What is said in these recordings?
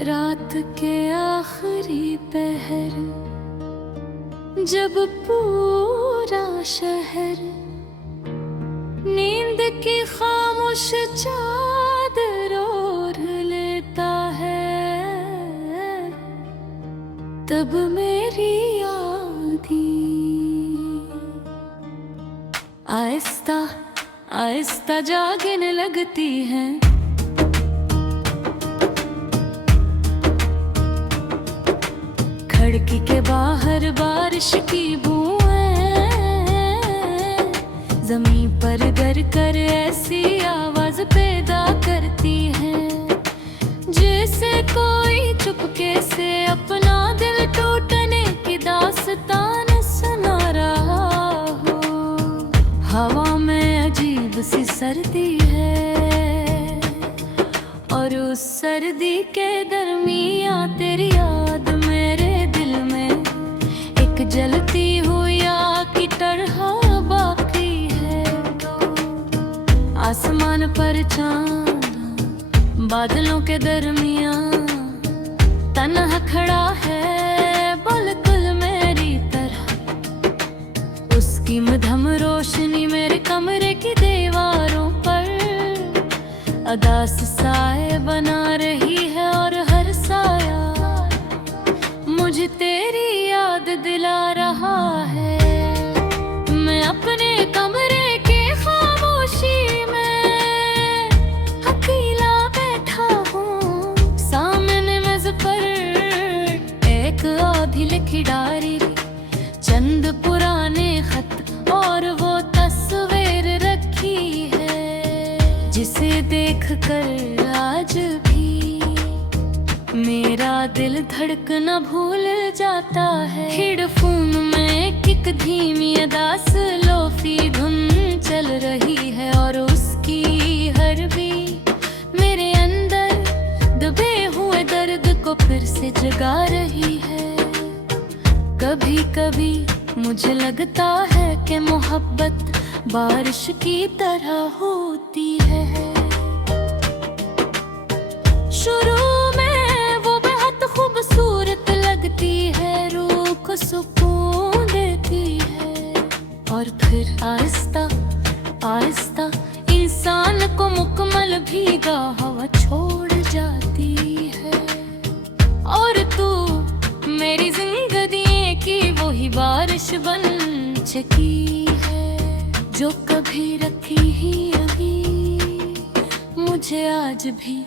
रात के आखिरी पहर, जब पूरा शहर नींद की खामोश चादर ओढ़ लेता है, तब मेरी आधी आहिस्ता आहिस्ता जागने लगती है। खिड़की के बाहर बारिश की बूंदें जमीन पर गिर कर ऐसी आवाज पैदा करती हैं, जैसे कोई चुपके से अपना दिल टूटने की दास्तान सुना रहा हो। हवा में अजीब सी सर्दी है और उस सर्दी के दरमियां तेरी याद मेरे दिल में एक जलती हुई आग की तरह बाकी है। आसमान पर चांद बादलों के दरमियां तन्हा खड़ा है, बिल्कुल मेरी तरह। उसकी मधम रोशनी मेरे कमरे की दीवारों पर अदास साए बना रही है, और हर साया मुझे तेरी याद दिला रहा है। मैं अपने कमरे के खामोशी में अकेला बैठा हूँ, सामने मेज पर एक आधी लिखी डायरी, चंद पुराने खत और वो तस्वीर रखी है, जिसे देखकर आज भी मेरा दिल धड़कना भूल जाता है। हेडफोन में एक धीमी अदास लोफी धुन चल रही है, और उसकी हर बीट मेरे अंदर दबे हुए दर्द को फिर से जगा रही है। कभी कभी मुझे लगता है कि मोहब्बत बारिश की तरह होती है। शुरू में वो बेहद खूबसूरत लगती है, रूह को सुकून देती है, और फिर आहिस्ता आहिस्ता इंसान को मुकम्मल भीगा हवा छोड़ जाती है। और तू मेरी जिंदगी की वही बारिश बन चुकी है, जो कभी रखी ही अभी मुझे आज भी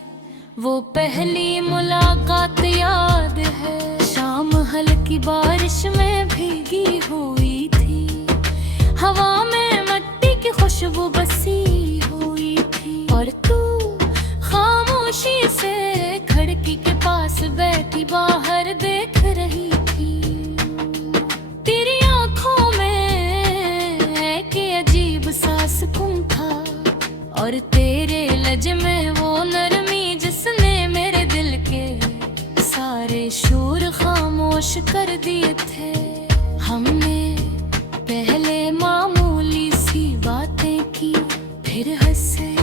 वो पहली मुलाकात याद है। शाम हल्की बारिश में भीगी हुई थी, हवा में मट्टी की खुशबू बसी हुई थी, और तू खामोशी से खिड़की के पास बैठी बाहर देख रही थी। तेरी आंखों में एक अजीब सा सुकून था, और तेरे लहजे में वो नरमी जिसने मेरे दिल के सारे शोर खामोश कर दिए थे। हमने पहले मामूली सी बातें की, फिर हंसे,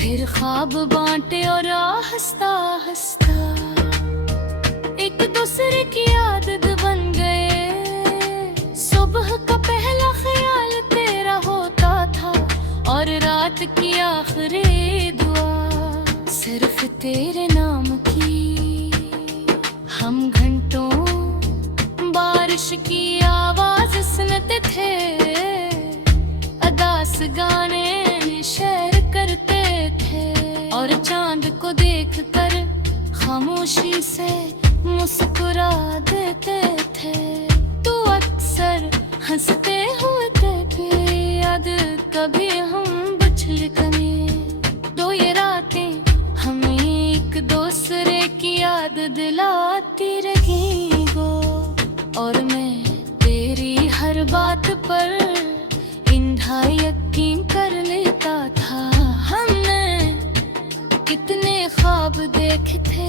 फिर ख्वाब बांटे, और आहिस्ता आहिस्ता एक दूसरे की आदत बन गए। सुबह का पहला ख्याल तेरा होता था, और रात की आखिरी दुआ सिर्फ तेरे नाम की। हम घंटों बारिश की आवाज सुनते थे, अदास गाने शेयर करते थे, और चांद को देखकर खामोशी से मुस्कुरा देते थे। तू अक्सर हंसते हुए थे, याद कभी हम बचल कने, तो ये रातें हमें एक दूसरे की याद दिलाती रही गो। और मैं तेरी हर बात पर इंधा यकीन कर लेता था। हमने कितने ख्वाब देखे थे,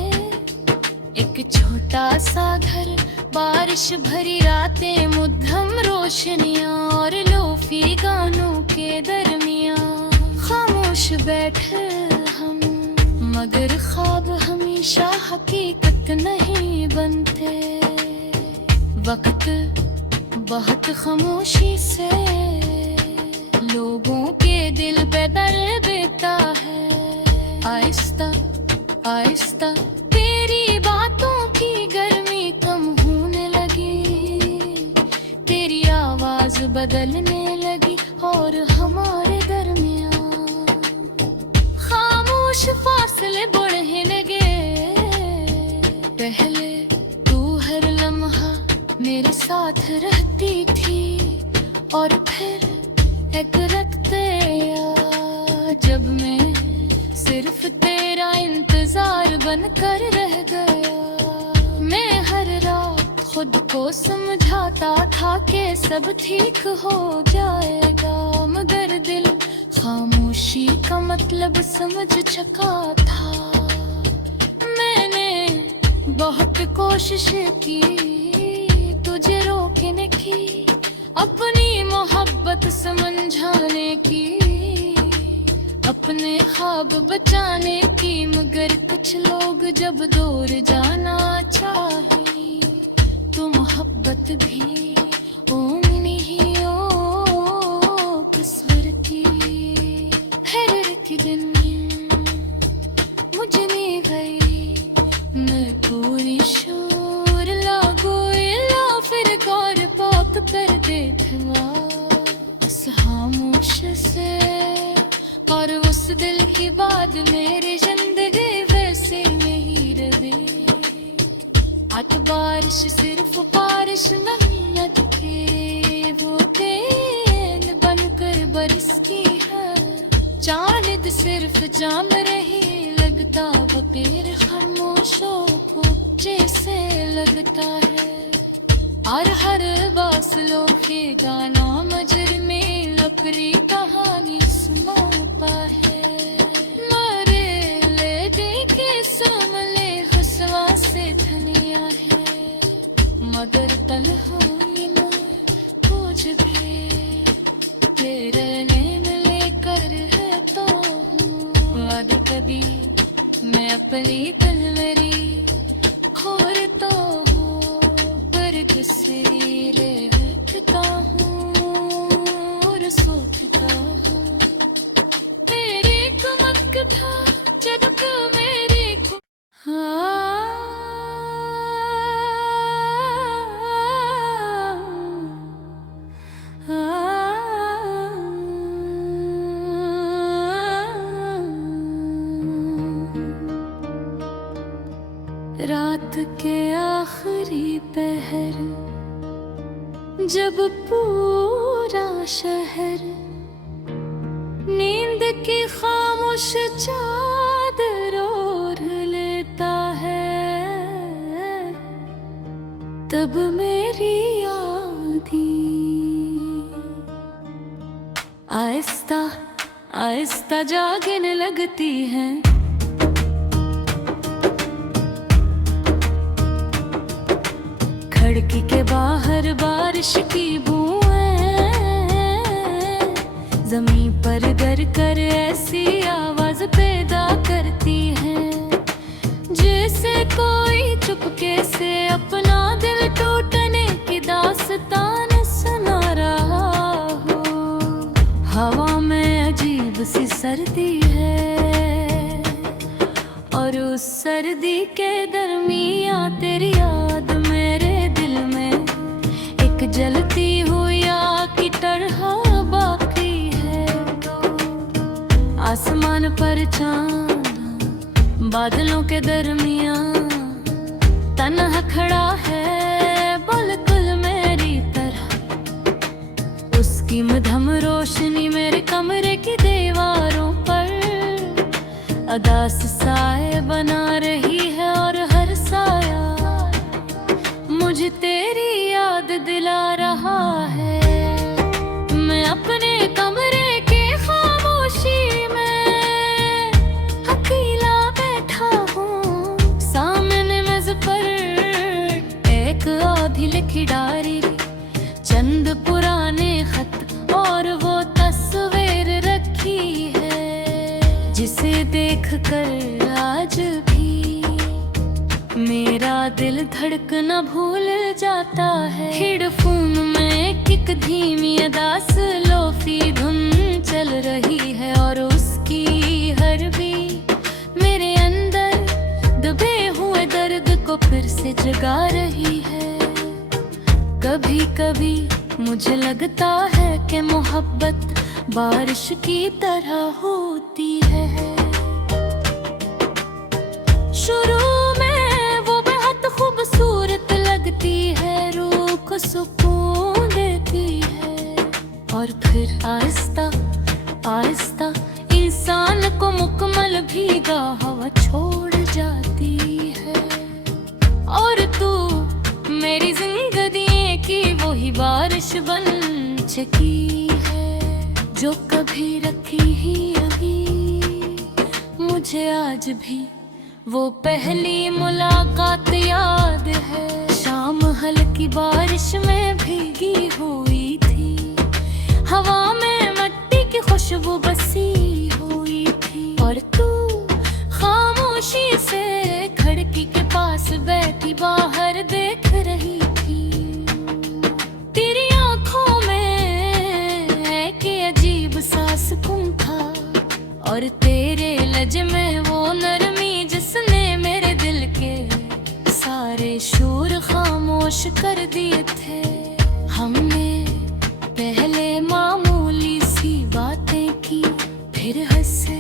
एक छोटा सा घर, बारिश भरी रातें, मुद्दम रोशनियां, और लोफी गानों के दरमियां खामोश बैठे हम, मगर ख्वाब हम हमेशा हकीकत नहीं बनते। वक्त बहुत खामोशी से लोगों के दिल पे दर्द देता है। आहिस्ता आहिस्ता तेरी बातों की गर्मी कम होने लगी, तेरी आवाज बदलने लगी और हमारे दरमियान खामोश फासले बढ़ने लगे। पहले तू हर लम्हा मेरे साथ रहती थी और फिर एक रखते जब मैं सिर्फ तेरा इंतजार बनकर रह गया। मैं हर रात खुद को समझाता था कि सब ठीक हो जाएगा, मगर दिल खामोशी का मतलब समझ चुका था। मैंने बहुत कोशिश की तुझे रोकने की, अपनी मोहब्बत समझाने की, अपने ख्वाब बचाने की, मगर कुछ लोग जब दूर जाना चाहे तो मोहब्बत भी उन्हीं कसूर की। हर एक दिन मुझे नहीं गई मैं पूरी शोर लागो ला फिर गौर बात कर देखवा उस खामोश से, और उस दिल की बात मेरी जिंदगी वैसे नहीं रही। आज बारिश सिर्फ बारिश नहीं अटके, वो दिन बनकर बरसती है। चांद सिर्फ जाम रही लगता, वो तेरे खामोशों को जैसे लगता है। और हर बासलों के गाना मजर में लकड़ी कहानी सुनाता है। मरे लेडी के समले हसवा से धनिया है, मगर तन्हाई में कुछ भी तेरे नैन लेकर है तो हूँ। और कभी मैं अपनी दिल मेरी खोर तो तस्वीर रखता हूँ और सोचता हूँ तेरे कमक था जब को मेरे को। रात के आखिरी पहर जब पूरा शहर नींद की खामोश चादर ओढ़ लेता है, तब मेरी आधी आहिस्ता आहिस्ता जागने लगती है। खिड़की के बाहर बारिश की बूंदें जमीन पर गिर कर ऐसी आवाज पैदा करती हैं, जैसे कोई चुपके से अपना दिल टूटने की दास्तान सुना रहा हो। हवा में अजीब सी सर्दी है और उस सर्दी के दरमियान तेरी याद मेरे दिल में एक जलती हुई आग की तरह बाकी है। आसमान पर चांद बादलों के दरमियान तन्हा खड़ा है बिल्कुल मेरी तरह। उसकी मधम रोशनी मेरे कमरे की दीवारों पर अदास साए बना रही है, और हर साया मुझे तेरी याद दिला रहा है। मैं अपने कमरे के खामोशी में अकेला बैठा हूँ, सामने मेज पर एक आधी लिखी डायरी, चंद पुराने खत और वो तस्वीर रखी है, जिसे देखकर आज भी दिल धड़कना भूल जाता है। हेडफोन में किक धीमी अदा लोफी धुन चल रही है और उसकी हर बीट मेरे अंदर दबे हुए दर्द को फिर से जगा रही है। कभी कभी मुझे लगता है कि मोहब्बत बारिश की तरह होती है। शुरू में वो बेहद खूबसूरत लगती है, रूह को सुकून देती है, और फिर आहिस्ता आहिस्ता इंसान को मुकम्मल भीगा हवा छोड़ जाती है। और तू मेरी जिंदगी की वही बारिश बन चुकी है, जो कभी रखी ही अभी। मुझे आज भी वो पहली मुलाकात याद है, शाम हल्की बारिश में भीगी हुई थी, हवा में मिट्टी की खुशबू बसी हुई थी, और तू खामोशी से खिड़की के पास बैठी बाहर देख रही थी। तेरी आंखों में एक अजीब सा सुकून था, और तेरे लहजे में वो नरमी जिसने मेरे दिल के सारे शोर खामोश कर दिए थे। हमने पहले मामूली सी बातें की, फिर हंसे,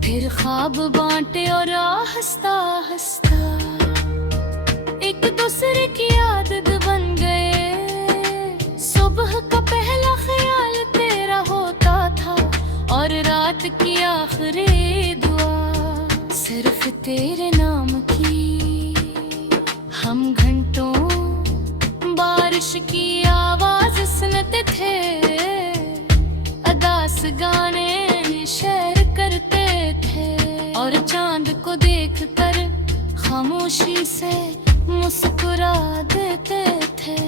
फिर ख्वाब बांटे, और आहिस्ता आहिस्ता एक दूसरे की आदत बन गए। सुबह का पहला ख्याल तेरा होता था, और रात की आखिरी दुआ सिर्फ तेरे नाम की। हम घंटों बारिश की आवाज सुनते थे, अदास गाने शेयर करते थे, और चांद को देखकर खामोशी से मुस्कुरा देते थे।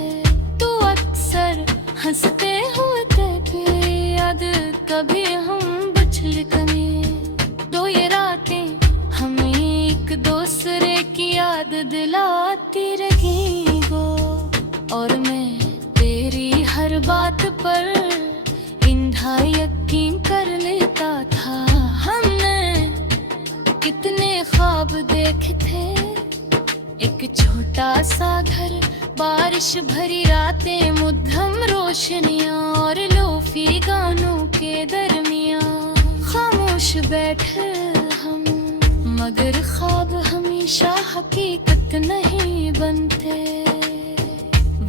तू अक्सर हंसते हुए थे याद, कभी हम बचल कने दो ये रातें हमें एक दूसरे की याद दिलाती रही गो। और मैं तेरी हर बात पर इंधा यकीन कर लेता था। हमने कितने ख्वाब देखे थे, एक छोटा सा घर, बारिश भरी रातें, मुद्दम रोशनियां, और लोफी गानों के दरमियां खामोश बैठे हम, मगर ख्वाब हमेशा हकीकत नहीं बनते।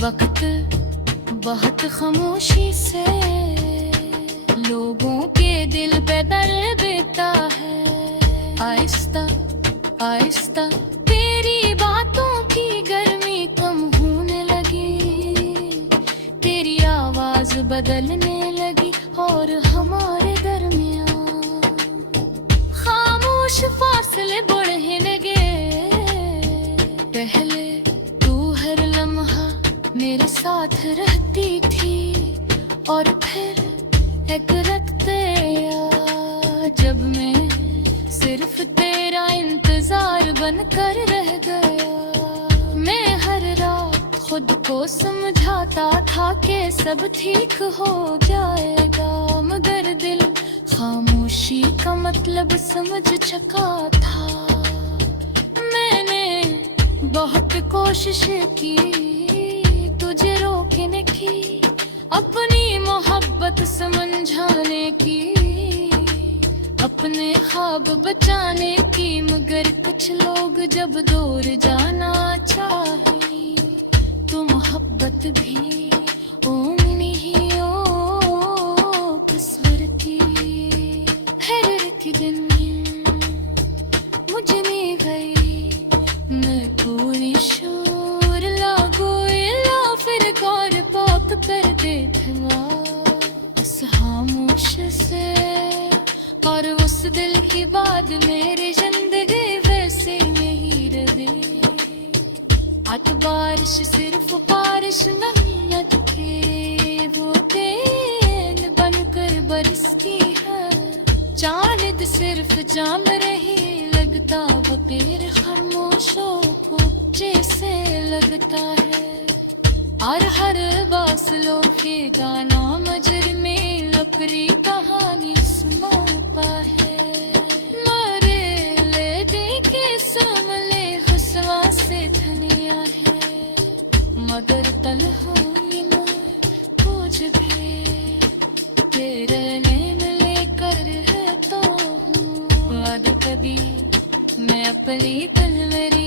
वक्त बहुत खामोशी से लोगों के दिल पे दर्द देता है। आहिस्ता आहिस्ता तेरी बातों की गर्मी कम होने लगी, तेरी आवाज बदलने लगी, और हमारे दरमियान खामोश फासले बढ़ने लगे। पहले तू हर लम्हा मेरे साथ रहती थी, और फिर एक रखते जब मैं सिर्फ तेरा इंतजार बनकर रह गया। मैं हर रात खुद को समझाता था कि सब ठीक हो जाएगा, मगर दिल खामोशी का मतलब समझ चुका था। मैंने बहुत कोशिश की तुझे रोकने की, अपनी मोहब्बत समझाने की, अपने ख्वाब बचाने की, मगर कुछ लोग जब दूर जाना चाहे तो मोहब्बत भी ओमनी ही ओ कस्वर की। हर एक दिन मुझे में गई मैं पूरी शोर लागू ला, फिर गौर पाप कर देखा बस खामोश से, और उस दिल की बात मेरी जिंदगी वैसे नहीं रही। आज बारिश सिर्फ बारिश नहीं के वो दिन बनकर बरसती है, चांद सिर्फ जाम रही लगता वो तेरे खामोशों को जैसे लगता है। और हर बासलों के गाना मजर में लकड़ी कहानी सुनाता है। मरे लेडी के समले हुस्वा से धनिया है, मगर तन्हाई में कुछ भी तेरे में लेकर रहता हूँ। वाद कभी मैं अपनी दिल मेरी